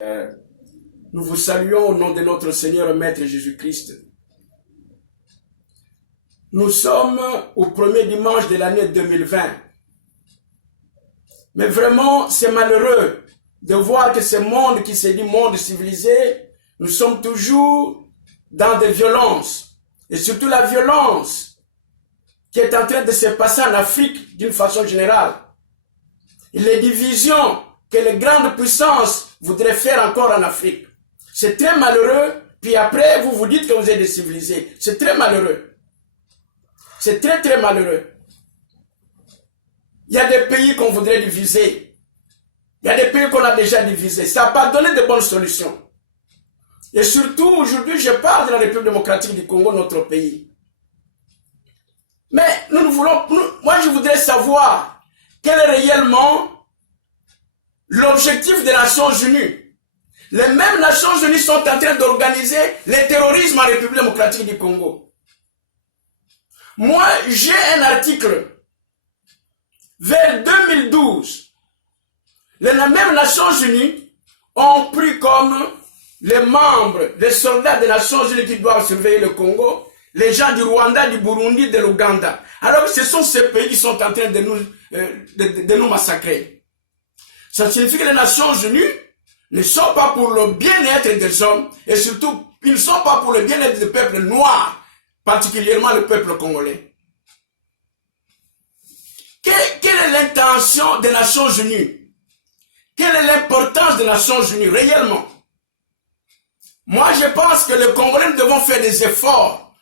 Nous vous saluons au nom de notre Seigneur et Maître Jésus-Christ. Nous sommes au premier dimanche de l'année 2020. Mais vraiment, c'est malheureux de voir que ce monde qui se dit monde civilisé, nous sommes toujours dans des violences. Et surtout la violence qui est en train de se passer en Afrique d'une façon générale. Et les divisions que les grandes puissances voudraient faire encore en Afrique. C'est très malheureux. Puis après, vous vous dites que vous êtes des civilisés. C'est très malheureux. C'est très très malheureux. Il y a des pays qu'on voudrait diviser. Il y a des pays qu'on a déjà divisés. Ça n'a pas donné de bonnes solutions. Et surtout, aujourd'hui, je parle de la République démocratique du Congo, notre pays. Mais moi je voudrais savoir quel est réellement l'objectif des Nations Unies. Les mêmes Nations Unies sont en train d'organiser le terrorisme en République démocratique du Congo. Moi, j'ai un article vers 2012. Les mêmes Nations Unies ont pris comme les membres, les soldats des Nations Unies qui doivent surveiller le Congo, les gens du Rwanda, du Burundi, de l'Ouganda. Alors ce sont ces pays qui sont en train de nous massacrer. Ça signifie que les Nations Unies ne sont pas pour le bien-être des hommes, et surtout, ils ne sont pas pour le bien-être du peuple noir, particulièrement le peuple congolais. Quelle est l'intention des Nations Unies? Quelle est l'importance des Nations Unies réellement? Moi, je pense que les Congolais devons faire des efforts.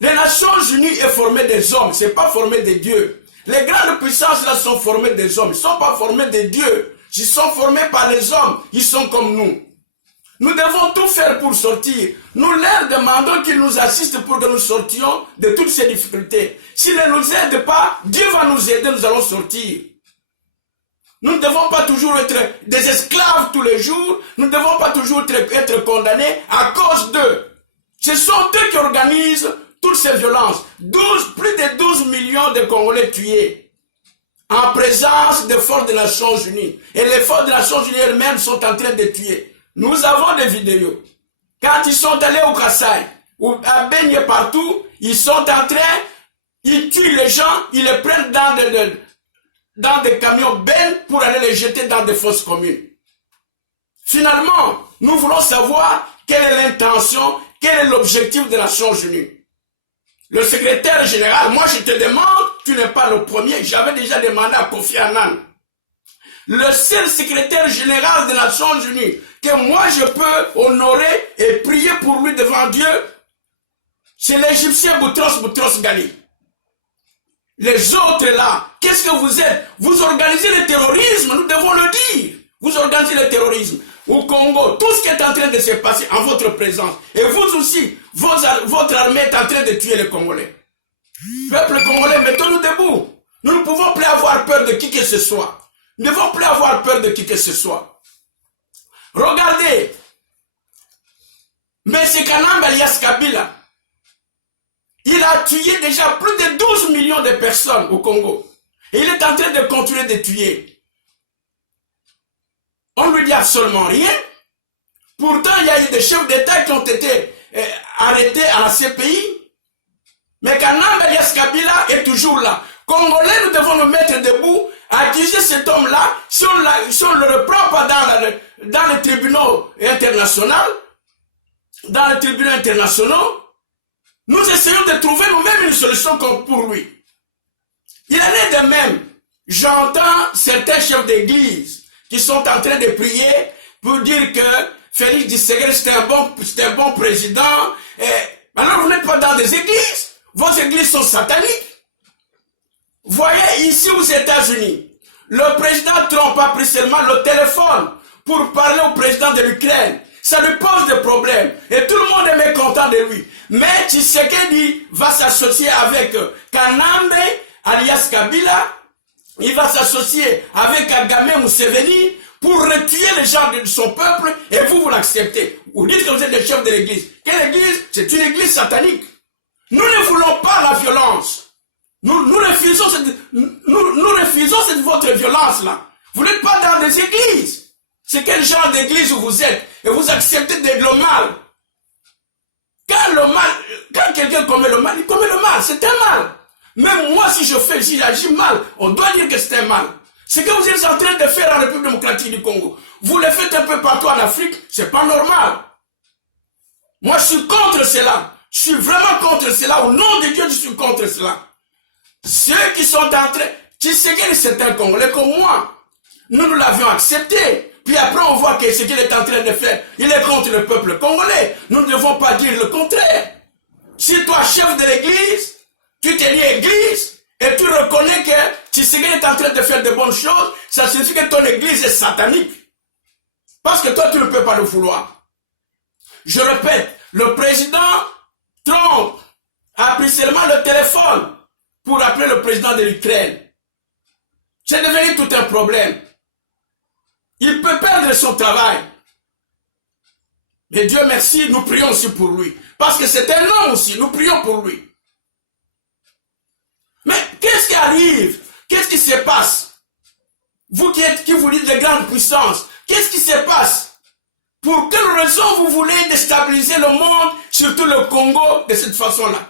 Les Nations Unies est formées des hommes, c'est pas formé des dieux. Les grandes puissances là sont formées des hommes, ils ne sont pas formés des dieux. Ils sont formés par les hommes, ils sont comme nous. Nous devons tout faire pour sortir. Nous leur demandons qu'ils nous assistent pour que nous sortions de toutes ces difficultés. S'ils ne nous aident pas, Dieu va nous aider, nous allons sortir. Nous ne devons pas toujours être des esclaves tous les jours. Nous ne devons pas toujours être condamnés à cause d'eux. Ce sont eux qui organisent toutes ces violences. Plus de 12 millions de Congolais tués en présence des forces des Nations Unies. Et les forces des Nations Unies elles-mêmes sont en train de tuer. Nous avons des vidéos. Quand ils sont allés au Kassai, ou à Benye partout, ils sont en train, ils tuent les gens, ils les prennent dans des camions bennes pour aller les jeter dans des fosses communes. Finalement, nous voulons savoir quelle est l'intention, quel est l'objectif des Nations Unies. Le secrétaire général, moi je te demande, tu n'es pas le premier, j'avais déjà demandé à Kofi Annan. Le seul secrétaire général des Nations Unies que moi je peux honorer et prier pour lui devant Dieu, c'est l'Égyptien Boutros Ghali. Les autres là, qu'est-ce que vous êtes? Vous organisez le terrorisme, nous devons le dire. Vous organisez le terrorisme. Au Congo, tout ce qui est en train de se passer en votre présence. Et vous aussi, votre armée est en train de tuer les Congolais. Peuple congolais, mettons-nous debout. Nous ne pouvons plus avoir peur de qui que ce soit. Nous ne devons plus avoir peur de qui que ce soit. Regardez. M. Kananga alias Kabila, il a tué déjà plus de 12 millions de personnes au Congo. Et il est en train de continuer de tuer. On ne lui dit absolument rien. Pourtant, il y a eu des chefs d'État qui ont été arrêtés à la CPI. Mais Kananga alias Kabila est toujours là. Congolais, nous devons nous mettre debout, accuser cet homme-là. Si on ne le reprend pas dans les tribunaux internationaux, nous essayons de trouver nous-mêmes une solution pour lui. Il en est de même. J'entends certains chefs d'église qui sont en train de prier pour dire que Félix Tshisekedi c'est un bon président. Alors vous n'êtes pas dans des églises. Vos églises sont sataniques. Voyez ici aux États-Unis, le président Trump a pris seulement le téléphone pour parler au président de l'Ukraine. Ça lui pose des problèmes. Et tout le monde est mécontent de lui. Mais Tshisekedi va s'associer avec Kanambe, alias Kabila. Il va s'associer avec Kagame Museveni pour retuer les gens de son peuple. Et vous l'acceptez. Vous dites que vous êtes le chef de l'église. Quelle église? C'est une église satanique. Nous ne voulons pas la violence. Nous refusons cette votre violence-là. Vous n'êtes pas dans des églises. C'est quel genre d'église vous êtes et vous acceptez le mal. Quand quelqu'un commet le mal, il commet le mal, c'est un mal. Même moi, si j'agis mal, on doit dire que c'est un mal. Ce que vous êtes en train de faire en République démocratique du Congo, vous le faites un peu partout en Afrique, c'est pas normal. Moi, je suis contre cela. Je suis vraiment contre cela. Au nom de Dieu, je suis contre cela. Ceux qui sont entrés, Tshisekedi, c'est un Congolais comme moi. Nous l'avions accepté. Puis après, on voit que ce qu'il est en train de faire, il est contre le peuple congolais. Nous ne devons pas dire le contraire. Si toi, chef de l'église, tu t'es lié à l'église, et tu reconnais que Tshisekedi est en train de faire de bonnes choses, ça signifie que ton église est satanique. Parce que toi, tu ne peux pas le vouloir. Je répète, le président Trump a pris seulement le téléphone pour appeler le président de l'Ukraine. C'est devenu tout un problème. Il peut perdre son travail. Mais Dieu merci, nous prions aussi pour lui. Parce que c'est un homme aussi, nous prions pour lui. Mais qu'est-ce qui arrive? Qu'est-ce qui se passe? Vous qui vous dites de grandes puissances, qu'est-ce qui se passe? Pour quelle raison vous voulez déstabiliser le monde, surtout le Congo, de cette façon-là?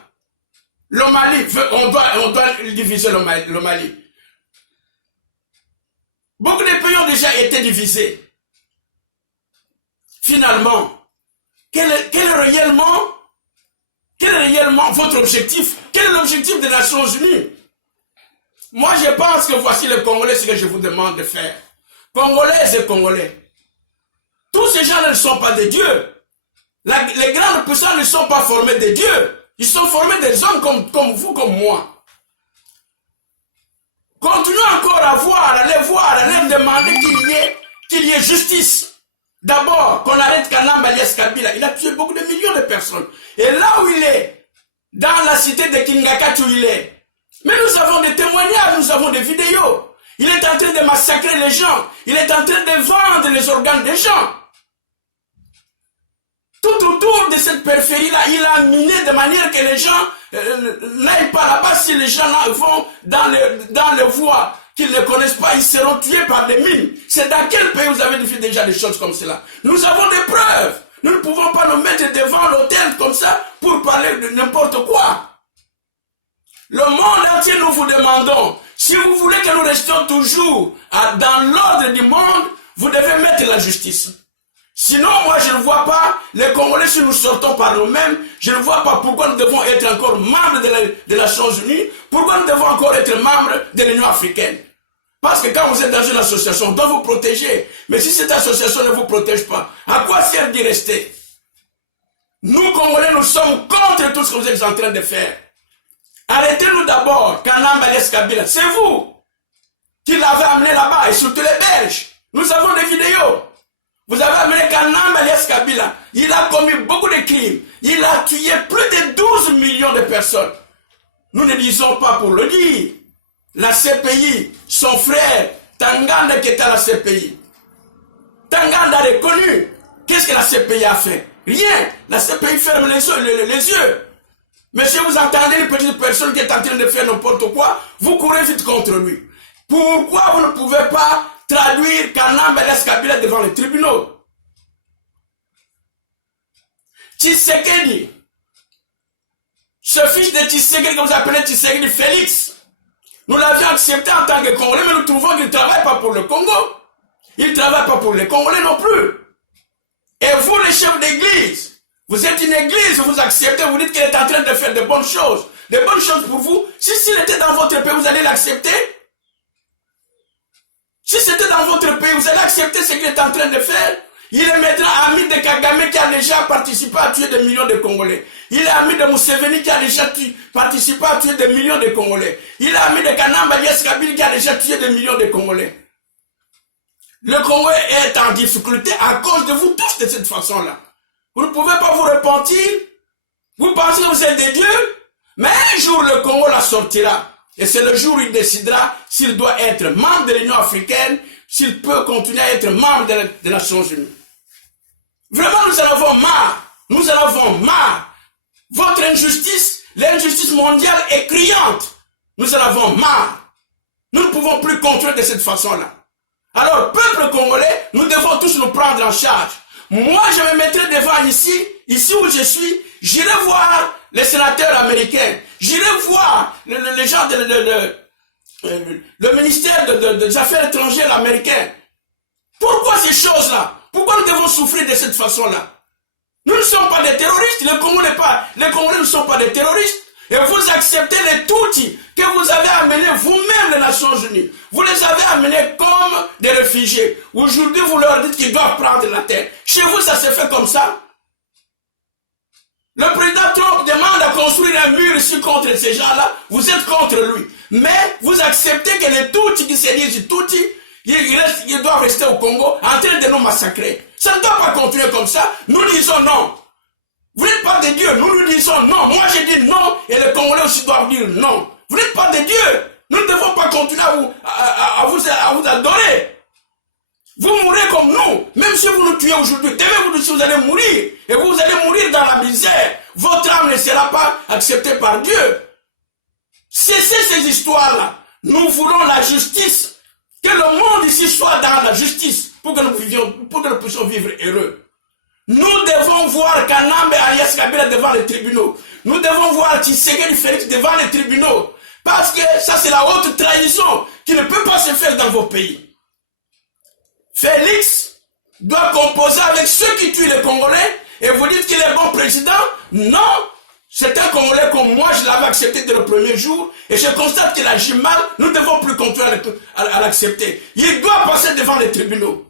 Le Mali, on doit diviser le Mali. Beaucoup de pays ont déjà été divisés. Finalement, quel est réellement votre objectif? Quel est l'objectif des Nations Unies? Moi, je pense que voici les Congolais, ce que je vous demande de faire. Congolais et Congolais. Tous ces gens ne sont pas des dieux. Les grandes puissances ne sont pas formés des dieux. Ils sont formés des hommes comme vous, comme moi. Continuons encore à aller demander qu'il y ait justice. D'abord, qu'on arrête Kanamba Alias Kabila. Il a tué beaucoup de millions de personnes. Et là où il est, dans la cité de Kingakatu, il est. Mais nous avons des témoignages, nous avons des vidéos. Il est en train de massacrer les gens. Il est en train de vendre les organes des gens. Tout autour de cette périphérie-là, il a miné de manière que les gens n'aillent pas là-bas. Si les gens vont dans les voies qu'ils ne connaissent pas, ils seront tués par des mines. C'est dans quel pays vous avez vu déjà des choses comme cela? Nous avons des preuves. Nous ne pouvons pas nous mettre devant l'hôtel comme ça pour parler de n'importe quoi. Le monde entier, nous vous demandons, si vous voulez que nous restions toujours dans l'ordre du monde, vous devez mettre la justice. Sinon, moi, je ne vois pas, les Congolais, si nous sortons par nous-mêmes, je ne vois pas pourquoi nous devons être encore membres des Nations Unies, pourquoi nous devons encore être membres de l'Union africaine. Parce que quand vous êtes dans une association, on doit vous protéger. Mais si cette association ne vous protège pas, à quoi sert d'y rester? Nous, Congolais, nous sommes contre tout ce que vous êtes en train de faire. Arrêtez-nous d'abord, Kanamba Alias Kabila. C'est vous qui l'avez amené là-bas, et surtout les Belges. Nous avons des vidéos. Vous avez amené Kanamba Alias Kabila. Il a commis beaucoup de crimes. Il a tué plus de 12 millions de personnes. Nous ne disons pas pour le dire. La CPI, son frère, Tanganda qui était à la CPI. Tanganda a reconnu. Qu'est-ce que la CPI a fait? Rien. La CPI ferme les yeux. Mais si vous entendez une petite personne qui est en train de faire n'importe quoi, vous courez vite contre lui. Pourquoi vous ne pouvez pas traduire Kanamba Alias Kabila devant les tribunaux? Tshisekedi, ce fils de Tshisekedi que vous appelez Tshisekedi Félix, nous l'avions accepté en tant que Congolais, mais nous trouvons qu'il ne travaille pas pour le Congo. Il ne travaille pas pour les Congolais non plus. Et vous, les chefs d'église, vous êtes une église, vous acceptez, vous dites qu'il est en train de faire de bonnes choses pour vous. Si s'il était dans votre pays, vous allez l'accepter? Si c'était dans votre pays, vous allez accepter ce qu'il est en train de faire? Il est maintenant ami de Kagame qui a déjà participé à tuer des millions de Congolais. Il est ami de Museveni qui a déjà participé à tuer des millions de Congolais. Il est ami de Kanamba Alias Kabila qui a déjà tué des millions de Congolais. Le Congo est en difficulté à cause de vous tous de cette façon-là. Vous ne pouvez pas vous repentir. Vous pensez que vous êtes des dieux. Mais un jour, le Congo la sortira. Et c'est le jour où il décidera s'il doit être membre de l'Union africaine, s'il peut continuer à être membre des Nations Unies. Vraiment, nous en avons marre. Nous en avons marre. Votre injustice, l'injustice mondiale est criante. Nous en avons marre. Nous ne pouvons plus contrôler de cette façon-là. Alors, peuple congolais, nous devons tous nous prendre en charge. Moi, je me mettrai devant ici où je suis, j'irai voir les sénateurs américains, j'irai voir les gens le ministère des Affaires étrangères américain. Pourquoi ces choses-là? Pourquoi nous devons souffrir de cette façon-là? Nous ne sommes pas des terroristes, les Congolais ne sont pas des terroristes. Et vous acceptez les Tutsis que vous avez amenés vous-même les Nations Unies. Vous les avez amenés comme des réfugiés. Aujourd'hui, vous leur dites qu'ils doivent prendre la terre. Chez vous, ça se fait comme ça. Le président Trump demande à construire un mur ici contre ces gens-là. Vous êtes contre lui. Mais vous acceptez que les Tutsis qui se disent Tutsis, ils doivent rester au Congo en train de nous massacrer. Ça ne doit pas continuer comme ça. Nous disons non. Vous n'êtes pas des dieux. Nous disons non. Moi, je dis non. Et les Congolais aussi doivent dire non. Vous n'êtes pas des dieux. Nous ne devons pas continuer à vous adorer. Vous mourrez comme nous. Même si vous nous tuez aujourd'hui, demain vous allez mourir. Et vous allez mourir dans la misère. Votre âme ne sera pas acceptée par Dieu. Cessez ces histoires-là. Nous voulons la justice. Que le monde ici soit dans la justice pour que nous puissions vivre heureux. Nous devons voir Kanambe alias Kabila devant les tribunaux. Nous devons voir Tshisekedi Félix devant les tribunaux. Parce que ça c'est la haute trahison qui ne peut pas se faire dans vos pays. Félix doit composer avec ceux qui tuent les Congolais et vous dites qu'il est bon président? Non, c'est un Congolais comme moi, je l'avais accepté dès le premier jour et je constate qu'il agit mal, nous ne devons plus continuer à l'accepter. Il doit passer devant les tribunaux.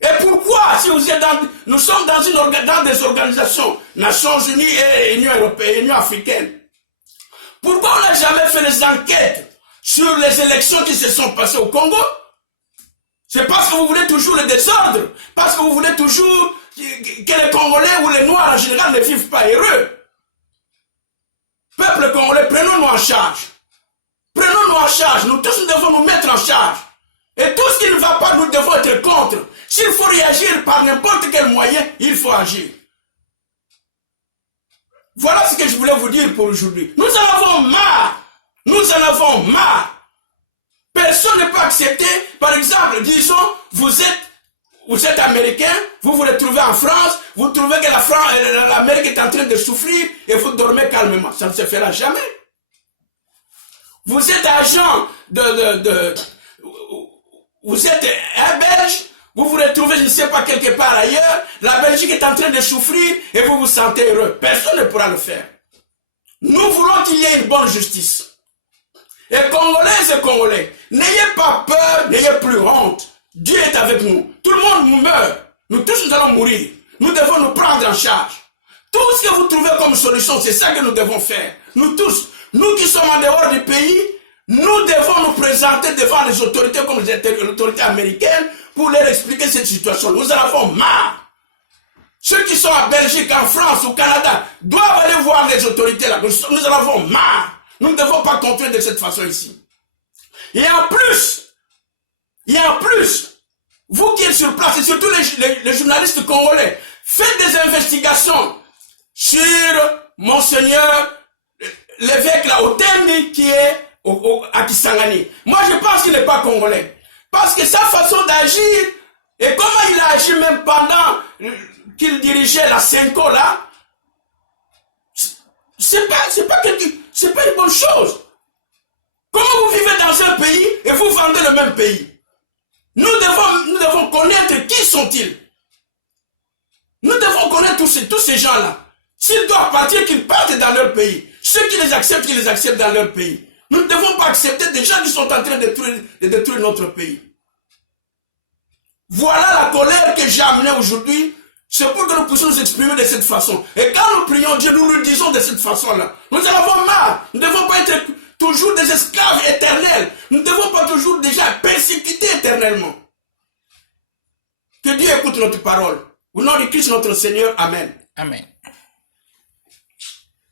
Et pourquoi, si vous êtes nous sommes dans des organisations, Nations Unies et Union Européenne, Union Africaine, pourquoi on n'a jamais fait les enquêtes sur les élections qui se sont passées au Congo? C'est parce que vous voulez toujours le désordre, parce que vous voulez toujours que les Congolais ou les Noirs en général ne vivent pas heureux. Peuple congolais, prenons-nous en charge. Prenons-nous en charge, nous tous nous devons nous mettre en charge. Et tout ce qui ne va pas, nous devons être contre. S'il faut réagir par n'importe quel moyen, il faut agir. Voilà ce que je voulais vous dire pour aujourd'hui. Nous en avons marre. Nous en avons marre. Personne ne peut accepter, par exemple, disons, vous êtes américain, vous vous retrouvez en France, vous trouvez que l'Amérique est en train de souffrir et vous dormez calmement. Ça ne se fera jamais. Vous êtes agent vous êtes un Belge, vous vous retrouvez, je ne sais pas, quelque part ailleurs, la Belgique est en train de souffrir et vous vous sentez heureux. Personne ne pourra le faire. Nous voulons qu'il y ait une bonne justice. Et Congolaises et Congolais, n'ayez pas peur, n'ayez plus honte. Dieu est avec nous. Tout le monde meurt. Nous tous, nous allons mourir. Nous devons nous prendre en charge. Tout ce que vous trouvez comme solution, c'est ça que nous devons faire. Nous tous, nous qui sommes en dehors du pays, nous devons nous présenter devant les autorités comme les autorités américaines pour leur expliquer cette situation. Nous en avons marre. Ceux qui sont en Belgique, en France, au Canada, doivent aller voir les autorités là. Nous en avons marre. Nous ne devons pas continuer de cette façon ici. Et en plus, vous qui êtes sur place, et surtout les journalistes congolais, faites des investigations sur Monseigneur l'évêque là, Otembi, qui est à Kisangani. Moi, je pense qu'il n'est pas congolais. Parce que sa façon d'agir, et comment il a agi même pendant qu'il dirigeait la Senko là, c'est pas une bonne chose. Comment vous vivez dans un pays et vous vendez le même pays? Nous devons connaître qui sont-ils. Nous devons connaître tous ces gens-là. S'ils doivent partir, qu'ils partent dans leur pays. Ceux qui les acceptent dans leur pays. Nous ne devons pas accepter des gens qui sont en train de détruire notre pays. Voilà la colère que j'ai amenée aujourd'hui. C'est pour que nous puissions nous exprimer de cette façon. Et quand nous prions Dieu, nous le disons de cette façon-là. Nous en avons marre. Nous ne devons pas être toujours des esclaves éternels. Nous ne devons pas toujours déjà persécuter éternellement. Que Dieu écoute notre parole. Au nom de Christ notre Seigneur. Amen. Amen.